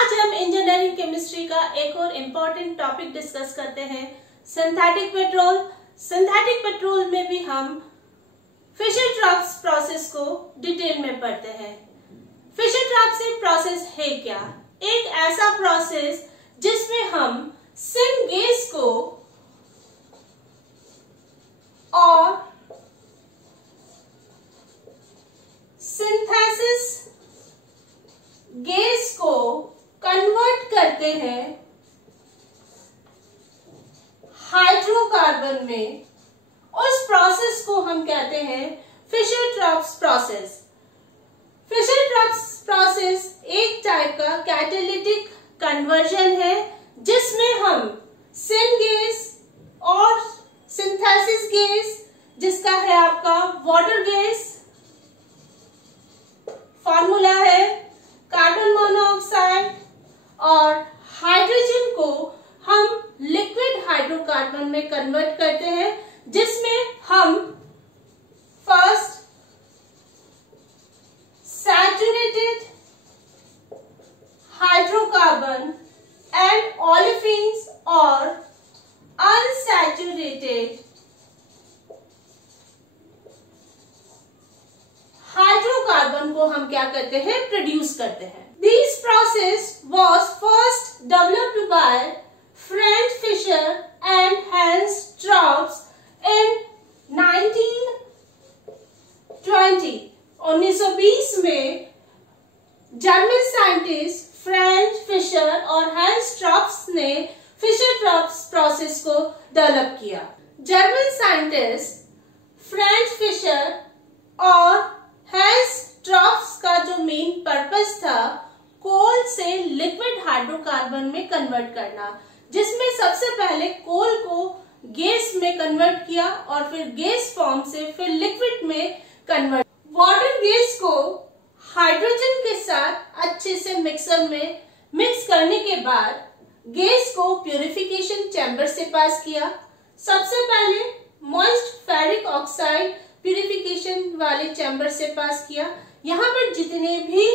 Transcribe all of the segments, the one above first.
आज हम engineering chemistry का एक और इम्पोर्टेंट टॉपिक डिस्कस करते हैं, सिंथेटिक पेट्रोल। सिंथेटिक पेट्रोल में भी हम फिशर-ट्रैप्स प्रोसेस को डिटेल में पढ़ते हैं। फिशर-ट्रैप्स प्रोसेस है क्या? एक ऐसा प्रोसेस जिसमें हम सिन गैस को और सिंथेसिस गैस को कन्वर्ट करते हैं हाइड्रोकार्बन में। उस प्रोसेस को हम कहते हैं फिशर-ट्रैप्स प्रोसेस। फिशर-ट्रैप्स प्रोसेस एक टाइप का कैटालिटिक कन्वर्जन है जिसमें हम सिन गैस और सिंथेसिस गैस, जिसका है आपका वाटर गैस, फॉर्मूला है कार्बन मोनोऑक्साइड, और हाइड्रोजन को हम लिक्विड हाइड्रोकार्बन में कन्वर्ट करते हैं, जिसमें हम first saturated hydrocarbon and olefins और अनसैचुरेटेड हाइड्रोकार्बन को हम क्या करते हैं, प्रोड्यूस करते हैं। This process was first developed by Franz Fischer and Hans Tropsch in 1920 में जर्मन साइंटिस्ट फ्रेंच फिशर और हैंस ट्रैप्स ने फिशर-ट्रैप्स प्रोसेस को डेवलप किया। जर्मन साइंटिस्ट फ्रेंच फिशर और हैंस ट्रैप्स का जो मेन पर्पस था, कोल से लिक्विड हाइड्रोकार्बन में कन्वर्ट करना, जिसमें सबसे पहले कोल को गैस में कन्वर्ट किया और फिर गैस फॉर्म से फिर लिक्विड में कन्वर्ट। वाटर गैस को हाइड्रोजन के साथ अच्छे से मिक्सर में मिक्स करने के बाद गैस को प्यूरिफिकेशन चैम्बर से पास किया। सबसे पहले मॉइस्ट फेरिक ऑक्साइड प्यूरिफिकेशन वाले चैम्बर से पास किया। यहाँ पर जितने भी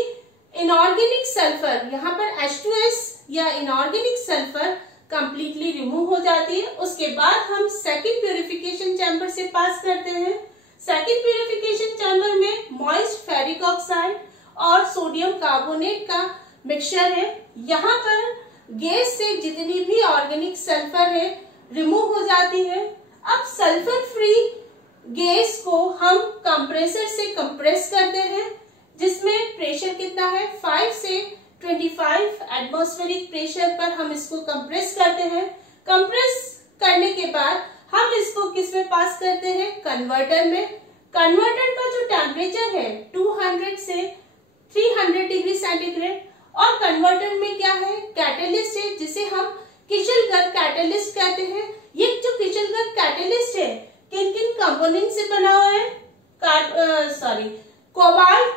इनऑर्गेनिक सल्फर, यहाँ पर H2S या इनऑर्गेनिक सल्फर कंप्लीटली रिमूव हो जाती है। उसके बाद हम सेकंड प्यूरिफिकेशन चैम्बर से पास करते हैं। सेकंड प्यूरिफिकेशन चैम्बर में मॉइस्ट फेरिक ऑक्साइड और सोडियम कार्बोनेट का मिक्सचर है। यहाँ पर गैस से जितनी भी ऑर्गेनिक सल्फर है रिमूव हो जाती है। अब सल्फर फ्री गैस को हम कंप्रेसर से कंप्रेस करते हैं, जिसमें प्रेशर कितना है, 5 से 25 एटमॉस्फेरिक प्रेशर पर हम इसको कंप्रेस करते हैं। कंप्रेस करने के बाद हम इसको किस में पास करते हैं, कन्वर्टर में। कन्वर्टर का जो टेम्परेचर है 200 से 300 डिग्री सेंटीग्रेड, और कन्वर्टर में क्या है, कैटलिस्ट है, जिसे हम किशलगर कैटलिस्ट कहते हैं। ये जो किशलगर कैटलिस्ट है किन किन कंपोनेंट से बना हुआ है, cobalt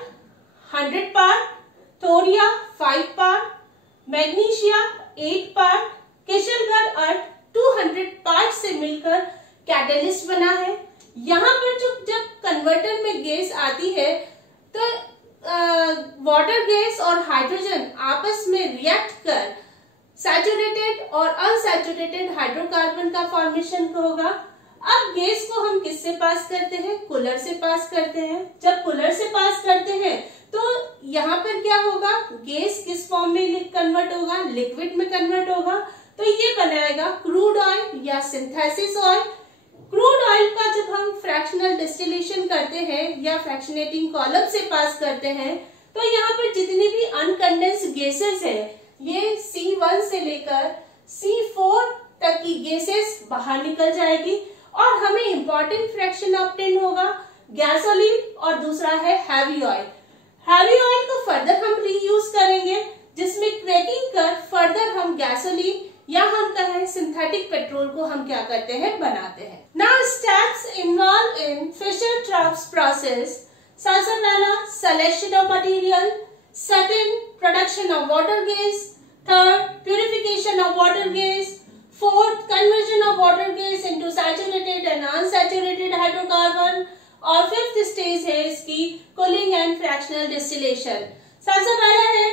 100 part, थोरिया 5 part, magnesia 8 part, किशलगर अर्थ 200 पार्ट से मिलकर कैटलिस्ट बना है। यहाँ पर जब कन्वर्टर में गैस आती है तो वाटर गैस और हाइड्रोजन आपस में रिएक्ट कर सैचुरेटेड और अनसैचुरेटेड हाइड्रोकार्बन का फॉर्मेशन होगा। अब गैस को हम किससे पास करते हैं, कूलर से पास करते हैं। जब कूलर से पास करते हैं तो यहाँ पर क्या होगा, गैस किस फॉर्म में कन्वर्ट होगा, लिक्विड में कन्वर्ट होगा। तो ये बनाएगा क्रूड ऑयल या सिंथेसिस ऑयल। क्रूड ऑयल का जब हम फ्रैक्शनल डिस्टिलेशन करते हैं या फ्रैक्शनेटिंग कॉलम से पास करते हैं तो यहाँ पर जितनी भी अनकंडेंस्ड गैसेस है, ये C1 से लेकर C4 तक की गैसेस बाहर निकल जाएगी और हमें इंपॉर्टेंट फ्रैक्शन ऑब्टेन होगा, गैसोलीन, और दूसरा है हैवी ऑयल। हैवी ऑयल को फर्दर हम रीयूज करेंगे, जिसमें क्रैकिंग कर फर्दर हम गैसोलीन या हम कहें सिंथेटिक पेट्रोल को हम क्या करते हैं, बनाते हैं। Now steps involve in Fisher-traps process. सबसे पहला selection of material, second production of water gas, third purification of water gas, fourth conversion of water gas into saturated and unsaturated hydrocarbon, और फिफ्थ स्टेज है इसकी cooling and fractional distillation. सबसे पहला है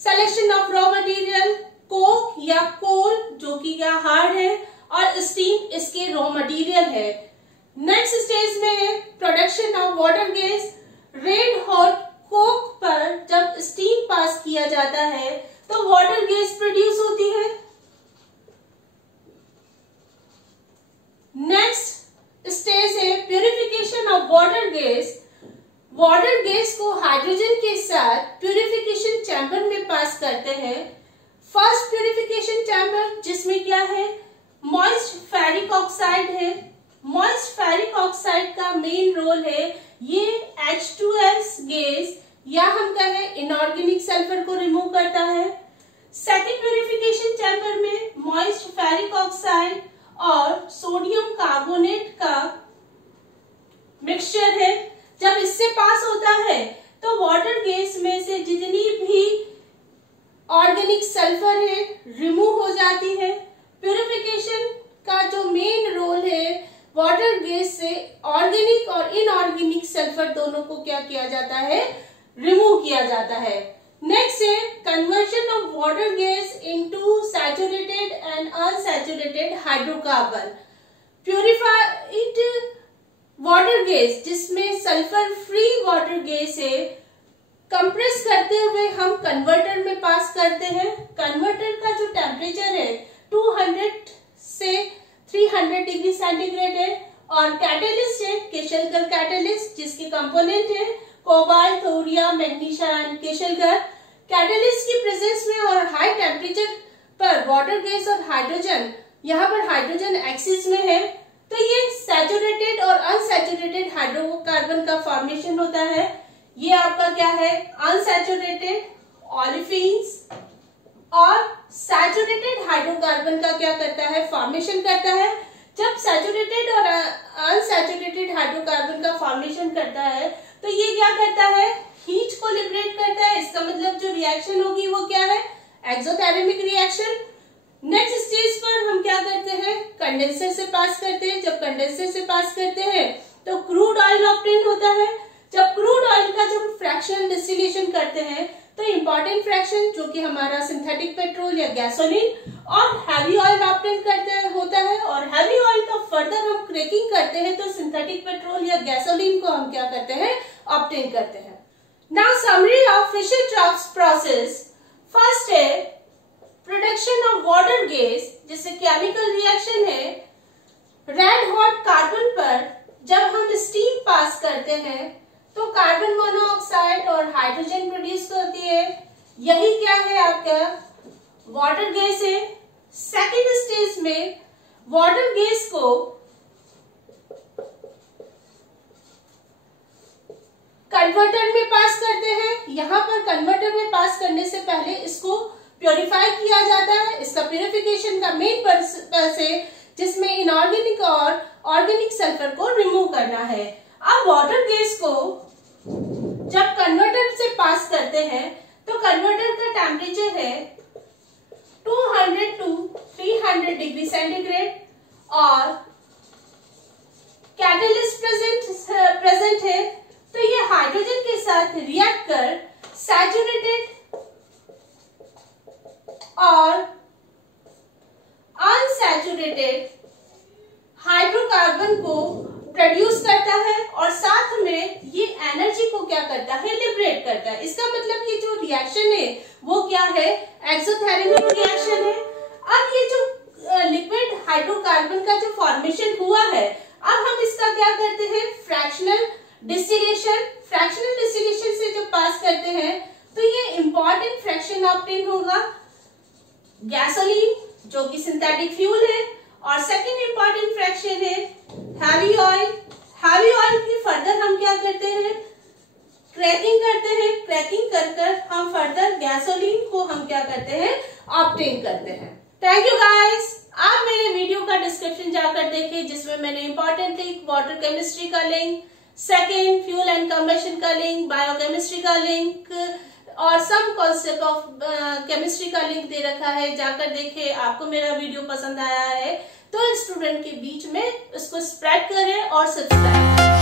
selection of raw material, Coke या कोल जो कि क्या हार्ड है, और स्टीम इसके रॉ मटेरियल है। नेक्स्ट स्टेज में है production of water gas. Red hot Coke पर जब स्टीम पास किया जाता है तो वाटर गैस प्रोड्यूस होती है। नेक्स्ट स्टेज है purification of water gas. Water gas को हाइड्रोजन के साथ प्यूरिफिकेशन चैम्बर में पास करते हैं। फर्स्ट प्यूरिफिकेशन चैम्बर जिसमें क्या है, मॉइस्ट फेरिक ऑक्साइड है। मॉइस्ट फेरिक ऑक्साइड का मेन रोल है, ये H2S गैस या हम कहें इनऑर्गेनिक सल्फर को रिमूव करता है। सेकेंड प्यूरिफिकेशन चैम्बर में मॉइस्ट फेरिक ऑक्साइड और सोडियम कार्बोनेट का मिक्सचर है। जब इससे पास होता है तो वाटर गैस में से जितनी भी ऑर्गेनिक सल्फर है रिमूव हो जाती है। प्यूरिफिकेशन का जो मेन रोल है, वाटर गैस से ऑर्गेनिक और इनऑर्गेनिक सल्फर दोनों को क्या किया जाता है, रिमूव किया जाता है। नेक्स्ट है conversion of water gas into saturated and unsaturated hydrocarbon. Purified water gas जिसमें सल्फर फ्री वाटर गैस है, कंप्रेस करते हुए हम कन्वर्टर में पास करते हैं। कन्वर्टर का जो टेम्परेचर है 200 से 300 डिग्री सेंटीग्रेड है। और कैटलिस्ट है केशलकर कैटलिस्ट जिसके कंपोनेंट है cobalt, thoria, magnesia and kieselguhr. Catalyst की प्रेजेंस में और हाई टेम्परेचर पर वाटर गैस और हाइड्रोजन, यहाँ पर हाइड्रोजन एक्सिस में है, तो ये सैचुरेटेड और अनसैचुरेटेड हाइड्रोकार्बन का फॉर्मेशन होता है। ये आपका क्या है, अनसैचुरेटेड ऑलिफिन्स, और सैचुरेटेड हाइड्रोकार्बन का क्या करता है, फॉर्मेशन करता है। जब सैचुरेटेड और अनसैचुरेटेड हाइड्रोकार्बन का फॉर्मेशन करता है तो ये क्या करता है, हीट को लिबरेट करता है। इसका मतलब जो रिएक्शन होगी वो क्या है, एक्सोथर्मिक रिएक्शन। नेक्स्ट स्टेज पर हम क्या करते हैं, कंडेंसर से पास करते हैं। जब कंडेंसर से पास करते हैं तो क्रूड ऑयल ऑब्टेन होता है। जब क्रूड ऑयल का जब फ्रैक्शनल डिस्टिलेशन करते हैं तो इंपॉर्टेंट फ्रैक्शन जो कि हमारा सिंथेटिक पेट्रोल या गैसोलीन और हैवी ऑयल ऑब्टेन करते होता है। और हैवी ऑयल का फर्दर हम क्रैकिंग करते हैं तो सिंथेटिक पेट्रोल या गैसोलीन को हम क्या करते हैं, ऑब्टेन करते हैं। Now summary of Fisher-trophs process. First है प्रोडक्शन ऑफ वाटर गैस जिससे केमिकल रिएक्शन है। रेड हॉट कार्बन पर जब हम स्टीम पास करते हैं तो कार्बन मोनोऑक्साइड और हाइड्रोजन प्रोड्यूस होती है। यही क्या है, आपका वाटर गैस है। सेकेंड स्टेज में वाटर गैस को कन्वर्टर में पास करते हैं। यहाँ पर कन्वर्टर में पास करने से पहले इसको प्योरीफाई किया जाता है। इसका प्योरिफिकेशन का मेन पर्पस है जिसमें इनऑर्गेनिक और ऑर्गेनिक सल्फर को रिमूव करना है। अब वाटर गैस को जब कन्वर्टर से पास करते हैं तो कन्वर्टर का टेम्परेचर है 200 to 300 डिग्री सेंटीग्रेड और कैटलिस्ट प्रेजेंट है। तो ये हाइड्रोजन के साथ रिएक्ट कर सैचुरेटेड और अनसैचुरेटेड हाइड्रोकार्बन को प्रोड्यूस करता है और साथ में ये एनर्जी को क्या करता है, लिबरेट करता है। इसका मतलब ये जो रिएक्शन है वो क्या है, एक्सोथर्मिक रिएक्शन है। अब ये जो लिक्विड हाइड्रोकार्बन का जो फॉर्मेशन हुआ है, अब हम इसका क्या करते हैं, फ्रैक्शनल डिस्टिलेशन। फ्रैक्शनल डिस्टिलेशन से जब पास करते हैं तो ये इंपॉर्टेंट फ्रैक्शन ऑब्टेन होगा गैसोलीन जो कि सिंथेटिक फ्यूल है। और सेकेंड इंपॉर्टेंट फ्रैक्शन है हैवी ऑयल। हैवी ऑयल की फर्दर हम क्या करते हैं, क्रैकिंग करते हैं। क्रैकिंग कर हम फर्दर गैसोलीन को हम क्या करते हैं, ऑब्टेन करते हैं। Thank you guys. आप मेरे वीडियो का डिस्क्रिप्शन जाकर देखें जिसमें मैंने इंपॉर्टेंट लिंक वाटर केमिस्ट्री का link, second fuel and combustion का लिंक, बायोकेमिस्ट्री का लिंक और सम कॉन्सेप्ट ऑफ केमिस्ट्री का लिंक दे रखा है। जाकर देखें। आपको मेरा वीडियो पसंद आया है तो स्टूडेंट के बीच में इसको स्प्रेड करें और सब्सक्राइब करें।